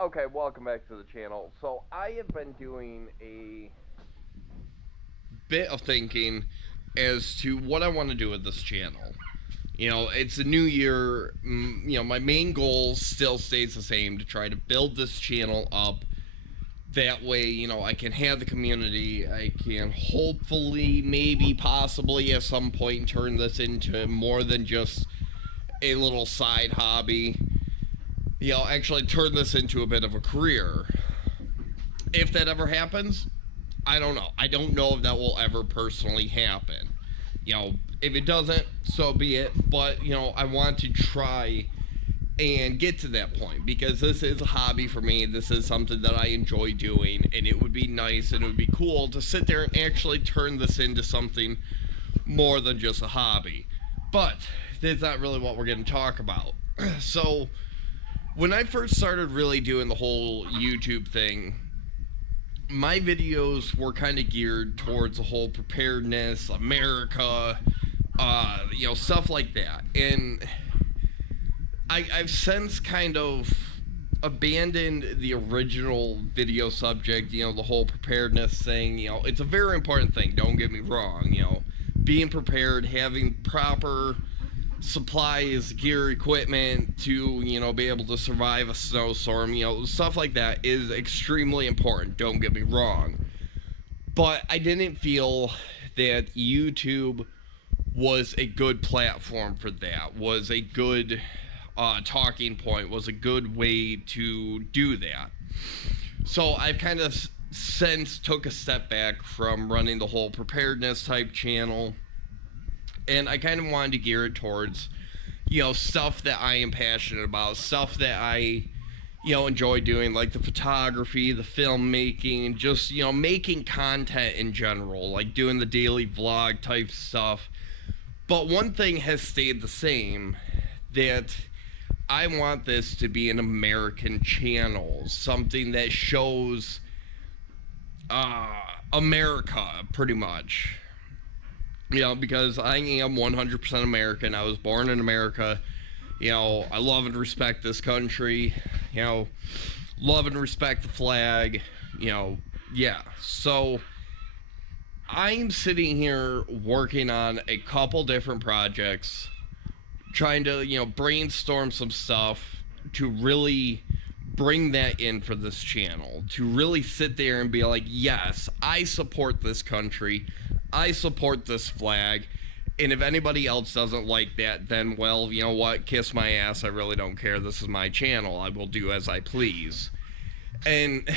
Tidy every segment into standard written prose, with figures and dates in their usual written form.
Okay, welcome back to the channel. So I have been doing a bit of thinking as to what I want to do with this channel. It's a new year. My main goal still stays the same, to try to build this channel up. That way, I can have the community. I can hopefully, maybe, possibly at some point turn this into more than just a little side hobby. Actually turn this into a bit of a career. If that ever happens, I don't know. I don't know if that will ever personally happen. If it doesn't, so be it. But, I want to try and get to that point, because this is a hobby for me. This is something that I enjoy doing, and it would be nice and it would be cool to sit there and actually turn this into something more than just a hobby. But that's not really what we're going to talk about. So, when I first started really doing the whole YouTube thing, my videos were kind of geared towards the whole preparedness, America, stuff like that. And I've since kind of abandoned the original video subject, the whole preparedness thing. It's a very important thing, don't get me wrong. Being prepared, having proper supplies, gear, equipment to, be able to survive a snowstorm, stuff like that is extremely important, don't get me wrong. But I didn't feel that YouTube was a good platform for that, was a good talking point, was a good way to do that. So I've kind of since took a step back from running the whole preparedness type channel, and I kind of wanted to gear it towards, stuff that I am passionate about, stuff that I, enjoy doing, like the photography, the filmmaking, just, making content in general, like doing the daily vlog type stuff. But one thing has stayed the same, that I want this to be an American channel, something that shows America, pretty much. Because I am 100% American. I was born in America. I love and respect this country. Love and respect the flag. Yeah. So I'm sitting here working on a couple different projects, trying to, brainstorm some stuff to really bring that in for this channel, to really sit there and be like, yes, I support this country. I support this flag, and if anybody else doesn't like that, then, well, you know what, kiss my ass, I really don't care, this is my channel, I will do as I please. And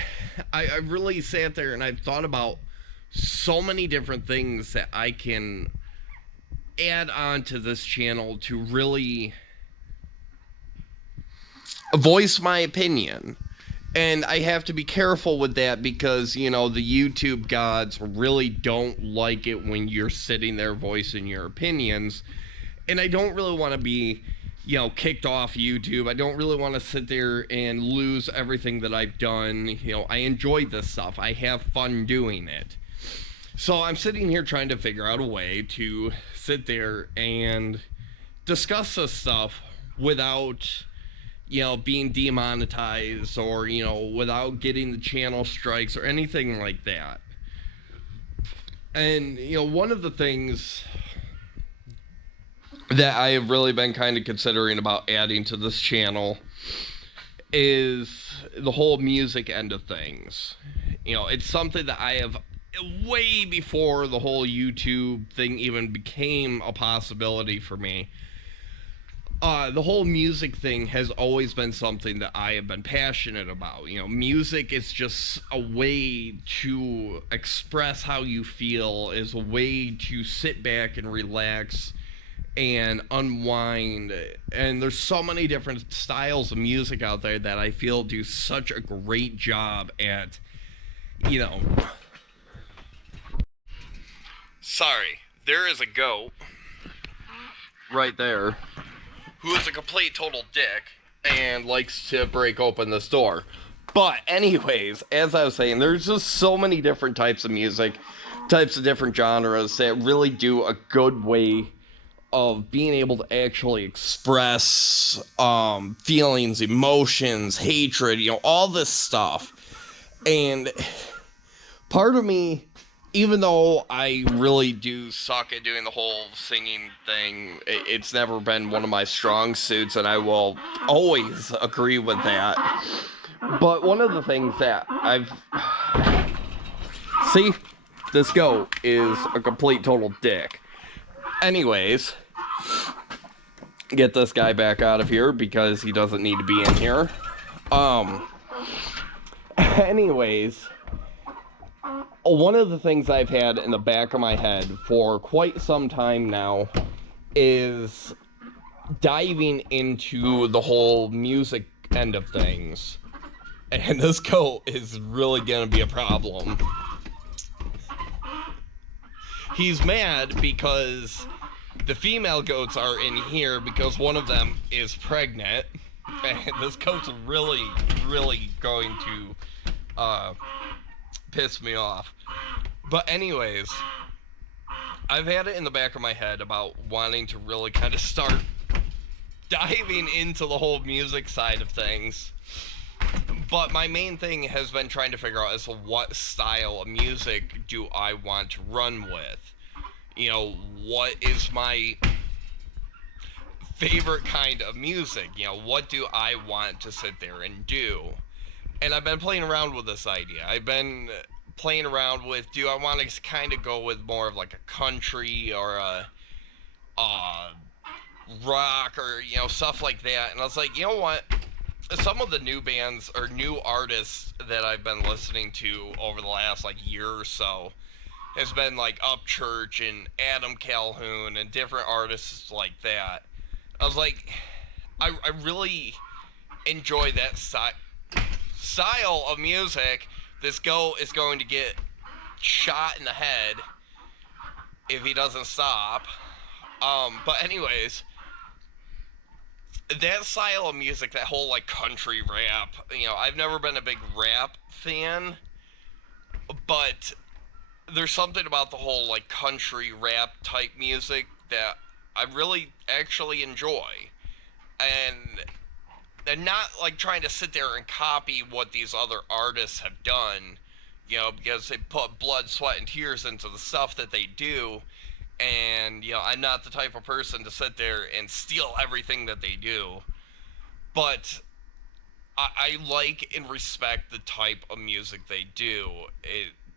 I really sat there and I've thought about so many different things that I can add on to this channel to really voice my opinion. And I have to be careful with that because, the YouTube gods really don't like it when you're sitting there voicing your opinions. And I don't really want to be, kicked off YouTube. I don't really want to sit there and lose everything that I've done. I enjoy this stuff. I have fun doing it. So I'm sitting here trying to figure out a way to sit there and discuss this stuff without being demonetized or, without getting the channel strikes or anything like that. And, one of the things that I have really been kind of considering about adding to this channel is the whole music end of things. It's something that I have, way before the whole YouTube thing even became a possibility for me, the whole music thing has always been something that I have been passionate about. Music is just a way to express how you feel, is a way to sit back and relax and unwind. And there's so many different styles of music out there that I feel do such a great job at, Sorry, there is a goat right there who is a complete total dick and likes to break open this door. But anyways, as I was saying, there's just so many different types of music, types of different genres that really do a good way of being able to actually express feelings, emotions, hatred, all this stuff. And part of me, even though I really do suck at doing the whole singing thing, it's never been one of my strong suits, and I will always agree with that. But one of the things that See? This goat is a complete total dick. Anyways, get this guy back out of here because he doesn't need to be in here. Anyways, one of the things I've had in the back of my head for quite some time now is diving into the whole music end of things. And this goat is really gonna be a problem. He's mad because the female goats are in here because one of them is pregnant. And this goat's really, really going to piss me off. But anyways, I've had it in the back of my head about wanting to really kind of start diving into the whole music side of things. But my main thing has been trying to figure out is what style of music do I want to run with. What is my favorite kind of music? What do I want to sit there and do? And I've been playing around with this idea. I've been playing around with, do I want to kind of go with more of like a country or a rock or, stuff like that. And I was like, you know what? Some of the new bands or new artists that I've been listening to over the last year or so has been like Upchurch and Adam Calhoun and different artists like that. I was like, I really enjoy that style of music. This goat is going to get shot in the head if he doesn't stop. But anyways, that style of music, that whole country rap, I've never been a big rap fan, but there's something about the whole country rap type music that I really actually enjoy. And not trying to sit there and copy what these other artists have done, because they put blood, sweat, and tears into the stuff that they do. And, I'm not the type of person to sit there and steal everything that they do. But I like and respect the type of music they do.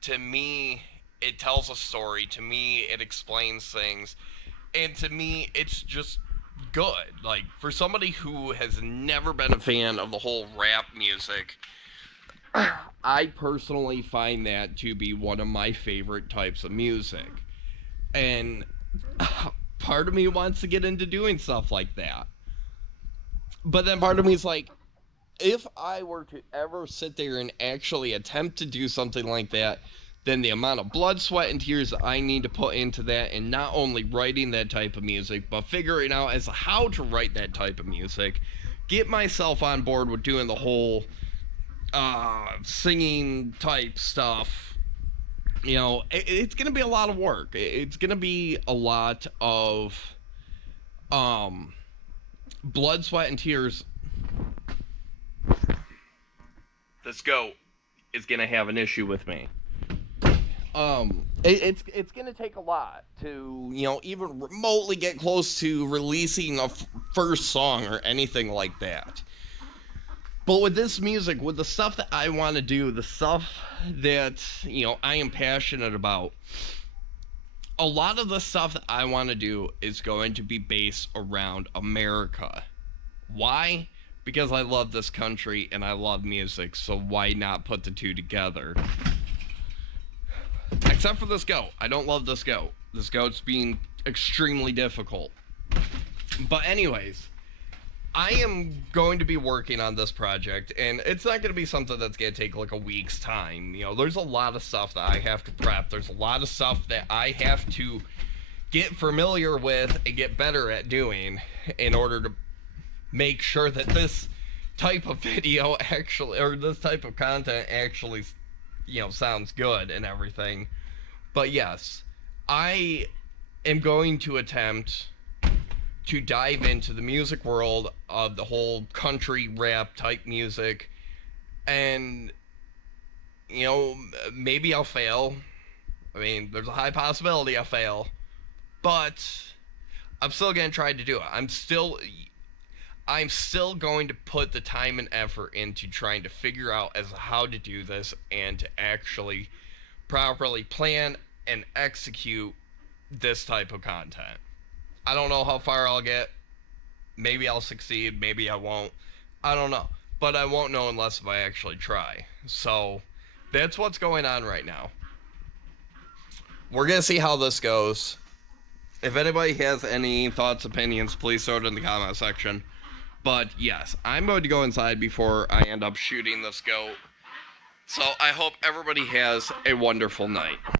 To me, it tells a story. To me, it explains things. And to me, it's just good. For somebody who has never been a fan of the whole rap music, I personally find that to be one of my favorite types of music. And part of me wants to get into doing stuff like that. But then part of me is like, if I were to ever sit there and actually attempt to do something like that, then the amount of blood, sweat, and tears that I need to put into that, and not only writing that type of music, but figuring out as how to write that type of music, get myself on board with doing the whole singing type stuff. It's going to be a lot of work. It's going to be a lot of blood, sweat, and tears. This goat is going to have an issue with me. It's going to take a lot to, even remotely get close to releasing a first song or anything like that. But with this music, with the stuff that I want to do, the stuff that, I am passionate about, a lot of the stuff that I want to do is going to be based around America. Why? Because I love this country and I love music, so why not put the two together? Except for this goat. I don't love this goat. This goat's being extremely difficult. But anyways, I am going to be working on this project, and it's not going to be something that's going to take a week's time. There's a lot of stuff that I have to prep. There's a lot of stuff that I have to get familiar with and get better at doing in order to make sure that this type of video actually, or this type of content actually, sounds good and everything. But yes, I am going to attempt to dive into the music world of the whole country rap type music. And, maybe I'll fail. I mean, there's a high possibility I'll fail. But I'm still going to try to do it. I'm still going to put the time and effort into trying to figure out as how to do this and to actually properly plan and execute this type of content. I don't know how far I'll get. Maybe I'll succeed, maybe I won't. I don't know. But I won't know unless if I actually try. So that's what's going on right now. We're going to see how this goes. If anybody has any thoughts, opinions, please throw it in the comment section. But yes, I'm going to go inside before I end up shooting this goat. So I hope everybody has a wonderful night.